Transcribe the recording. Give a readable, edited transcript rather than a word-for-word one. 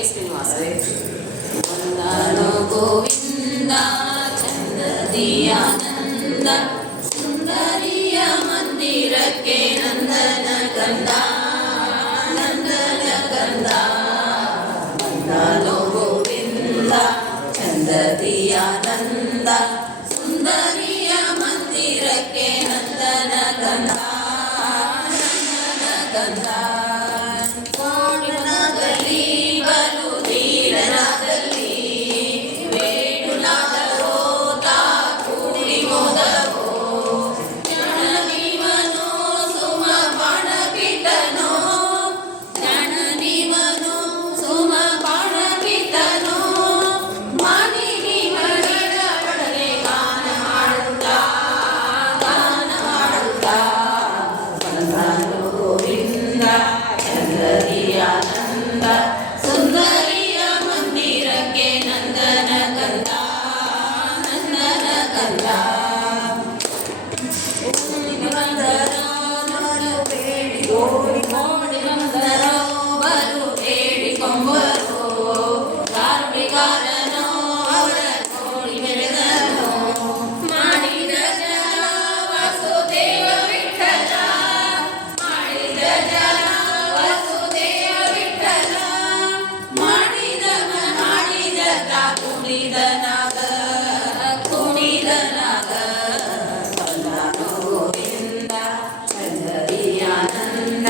ಶ್ರೀನಿವಾಸ ವಂದನೋ ಗೋವಿಂದ ಚಂದದಿಯಾನಂದ ಸುಂದರಿಯ ಮಂದಿರಕ್ಕೆ ನಂದನ ಕಂದ ನಂದನ ಕಂದ ವಂದನೋ ಗೋವಿಂದ ಚಂದದಿಯಾನಂದ ಸುಂದರಿಯ ಮಂದಿರಕ್ಕೆ ನಂದನ ಕಂದ ನಂದನ ಕಂದ ಚಂದದಿಯಾನಂದ ಸುಂದರಿಯ ಮಂದಿರಕ್ಕೆ ನಂದನ ಕಂದ ನಂದನ ಕಂದ ಓಡಿ ಬಂದರೋ ಬರು ಬೇಡಿಕೊಂಬರು ಕಾರ್ಮಿಕಾರನೋ ಅವರ ಕೋಡಿ ಮೆರೆದನು ಮಾಡಿದ ಜನ ವಸುದೇವ ವಿಠಲ ಮಾಡಿದ ಜನ ವಸುದೇವ ವಿಠಲ ಮಾಡಿದ ಕುಣಿದನಾಗ ಕುಣಿದನಾಗ ವಂದನೋ ಗೋವಿಂದ ಚಂದದಿಯಾನಂದ